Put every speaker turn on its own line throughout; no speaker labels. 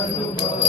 अनुभव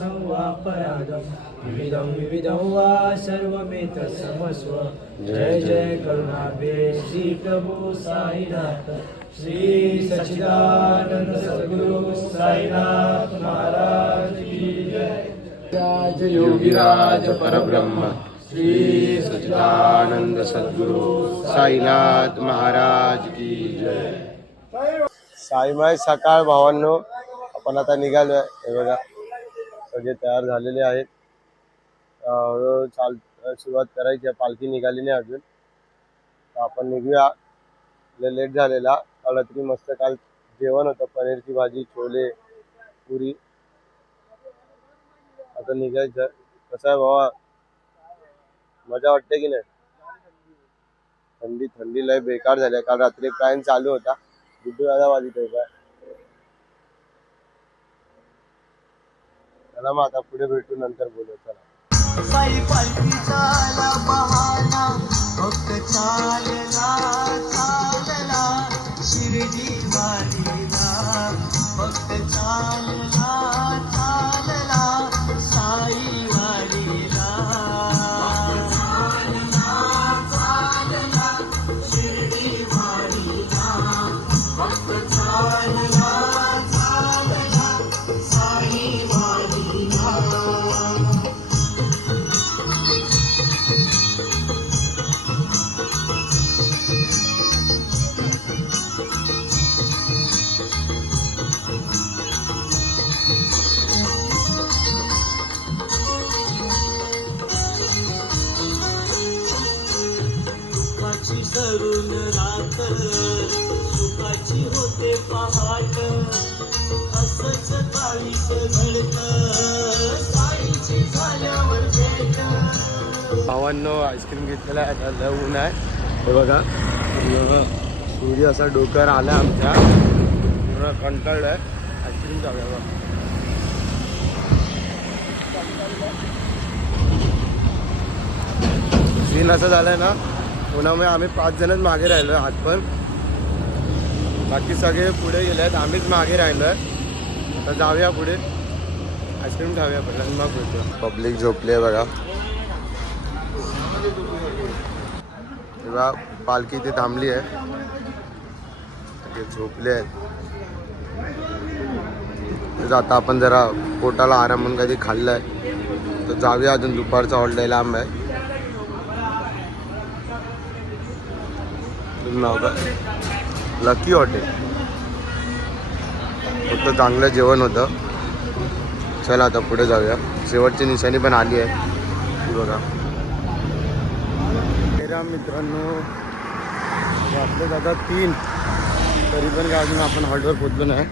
परादं विविधं विविधं वा सर्वमेत समस्व जय जय करुणाबे श्री प्रभु साईनाथ। श्री सच्चिदानंद सद्गुरु साईनाथ महाराज की जय। राज
योगीराज परब्रह्म। श्री सच्चिदानंद सद्गुरु साईनाथ महाराज की जय।
साईमाय सकाळ भावांनो आपण आता निघालोय. हे बघा. सगळे तयार झालेले आहेत. हळूहळू चाल सुरुवात करायची आहे. पालखी निघाली नाही अजून. तर आपण निघूया. लय लेट झालेला. रात्री मस्त काल जेवण होतं. पनीरची भाजी छोले पुरी. आता निघायचं. कसं आहे भावा? मजा वाटते की नाही? थंडी थंडी लय बेकार झाली आहे. काल रात्री फॅन चालू होता. गुड्डू दादा वाजित काय चला मग आता पुढे भेटू नंतर बोलू. चला.
चालला शिर्डी वारीला फक्त चालला. सुखाची पहाट असच काळीच घडत. झाल्यावर भेट.
भावांनो आईस्क्रीम घेतलेला आहे. आता ऊन आहे. हे बघा. सूर्य असा डोक्यावर आला आमच्या. पूर्ण कंटाळलं आहे आईस्क्रीम जाऊया बघा. सीन असं झालंय ना उन्हामुळे आम्ही पाच जणच मागे राहिलो हात पण बाकी सगळे पुढे गेले आहेत आम्हीच मागे राहिलो आता जाऊया पुढे. आईस्क्रीम खाऊया पहिला आणि मग भेटूया पब्लिक झोपली आहे बघा. तेव्हा पालखी इथे थांबली आहे ते झोपले आहेत आता आपण जरा पोटाला आराम म्हणून कधी आहे तर जाऊया अजून दुपारचा हॉलिडे लांब आहे. नाव काय? लकी हॉटेल फक्त चांगलं जेवण होतं. चला आता पुढे जाऊया. शेवटची निशाणी पण आली आहे. ती बघा. तेरा मित्रांनो वाजले दादा तीन. तरी पण काय अजून आपण हॉल्टवर पोचलो नाही.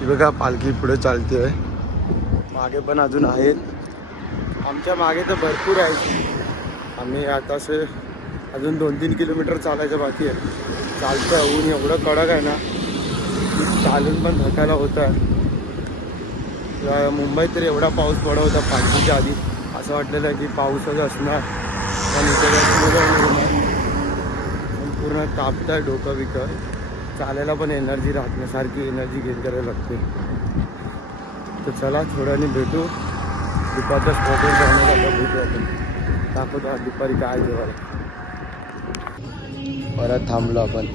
ती बघा पालखी पुढे चालते आहे. मागे पण अजून आहेत. आमच्या मागे तर भरपूर आहेत. आम्ही आता असे अजून दोन तीन किलोमीटर चालायचं बाकी आहे. चालतं ऊन एवढं कडक आहे ना चालून पण थकायला होतं आहे मुंबईत तर एवढा पाऊस पडत होता पाचवीच्या आधी. असं वाटलेलं की पाऊसच असणार. पण इथे पूर्ण आहे. तापतं आहे डोकं बिकं. चालायला पण एनर्जी राहत नाही सारखी एनर्जी गेन करायला लागते. तर चला थोड्याने भेटू. दुपारच्या स्पॉटवर जाण्याचा आता भेटू आपण. दाखवतो आज दुपारी काय जेवायला. परत थांबलो आपण.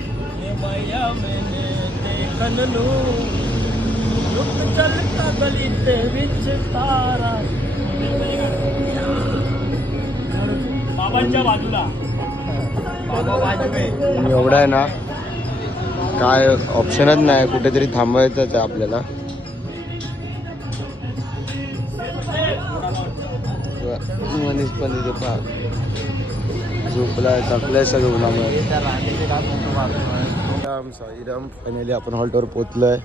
बाबांच्या बाजूला.
आणि एवढं आहे ना काय ऑप्शनच नाही कुठेतरी थांबायचंच आहे आपल्याला. मनीष पण इथे पहा. झोपलाय थकलाय सगळं उन्हामुळे. राम साईराम फायनली आपण हॉल्टवर पोचलोय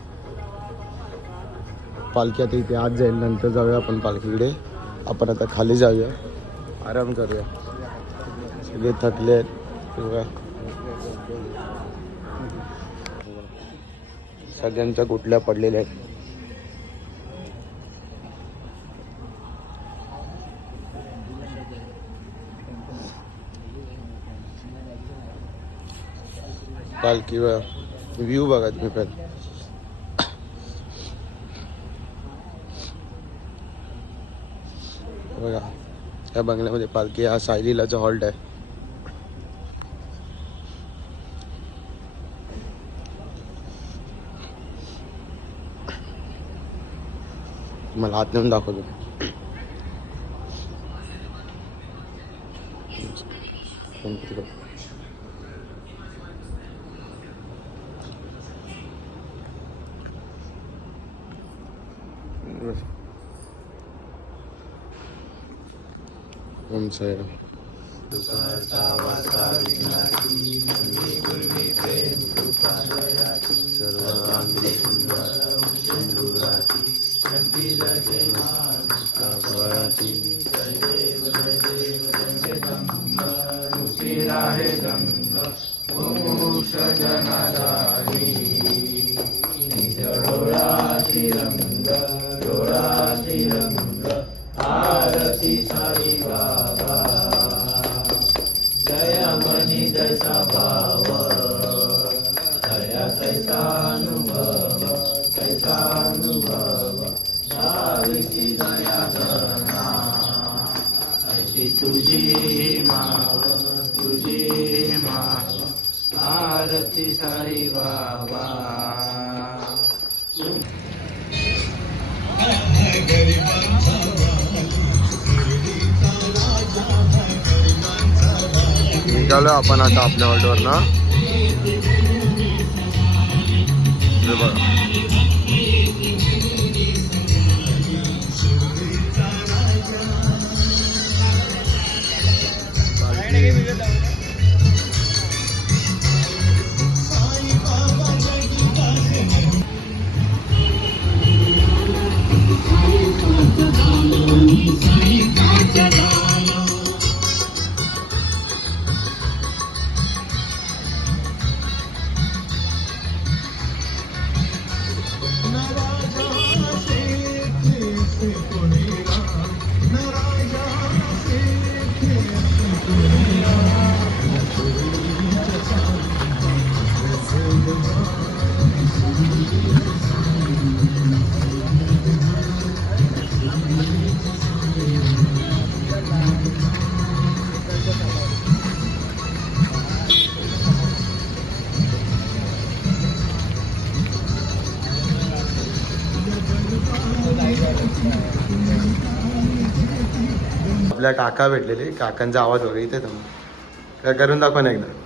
पालखी आता इथे आज जाईल नंतर जाऊया आपण पालखीकडे. आपण आता खाली जाऊया. आराम करूया. सगळे थकले आहेत. सगळ्यांच्या गुटल्या पडलेल्या आहेत. पालखी व्ह्यू बघा तुम्ही पण बघा या बंगल्यामध्ये पालखी हा सायलीलाचा हॉल्ट आहे. मला आत नेऊन दाखवतो थँक्यू Sayang.
तुझी माव तुझी माव आरती साई बाबा.
निघालो आपण आता आपल्या ऑर्डरवर ना. बघा. आपल्या काका भेटलेले काकांचा आवाज वगैरे इथे काय करून दाखवा ना एकदा.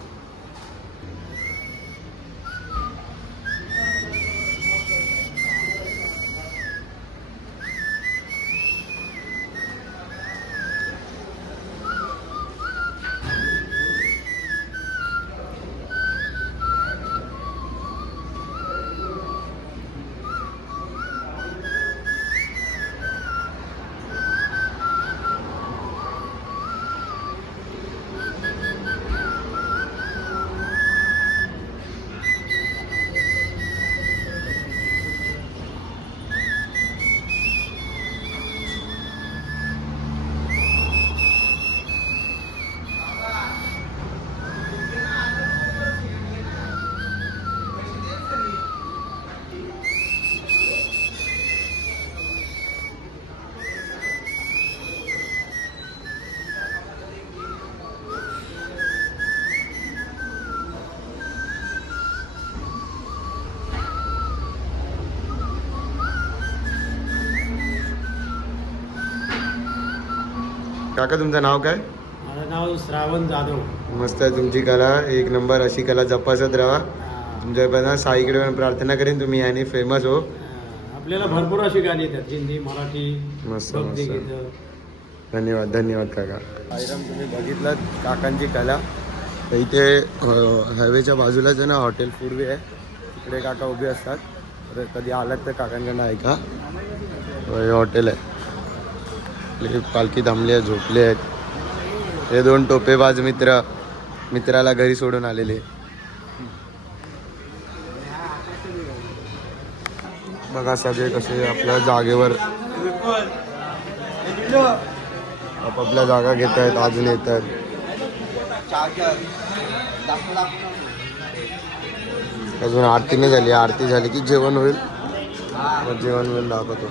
काका तुमचं नाव काय?
माझं नाव श्रावण जाधव.
मस्त आहे तुमची कला. एक नंबर अशी कला जपासत राहा. तुमच्या साईकडे पण प्रार्थना करेन तुम्ही आणि फेमस हो.
आपल्याला भरपूर अशी गाणी येतात हिंदी मराठी
मस्त
भक्ती
मस्त. धन्यवाद धन्यवाद काका. साईराम तुम्ही बघितलं काकांची कला. तर इथे हायवेच्या बाजूलाच आहे ना हॉटेल पूर्वी आहे तिकडे काका उभे असतात. तर कधी आलात तर काकांकडनं ऐका. हे हॉटेल आहे. आपली पालखी थांबली आहे झोपले आहेत. हे दोन टोपेबाज मित्र मित्राला घरी सोडून आलेले. बघा सगळे कसे आपल्या जागेवर आपापल्या जागा घेत आहेत अजून येत आहेत. अजून आरती नाही झाली. आरती झाली की जेवण होईल. मग जेवण होईल दाखवतो.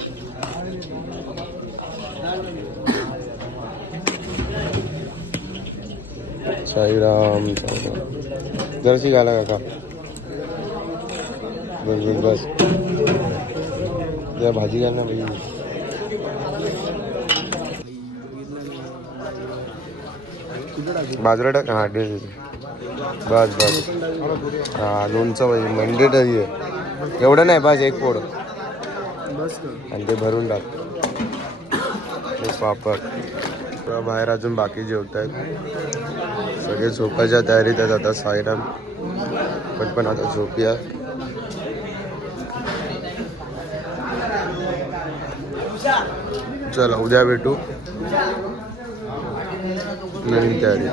साईराम. जर्सी घाला काका बस बस बस. या भाजी घाल ना भाई बाजरा टाक हा दे. बस बस. हा लोणचं पाहिजे मंडेटरी आहे. एवढं नाही बस एक पोड आणि ते भरून टाक. एक पापड. बाहेर अजून बाकी जेवत आहेत सगळे झोपायच्या तयारीत आहेत. आता साईराम पण पण आता झोपूया. चला उद्या भेटू. नवीन तयारी.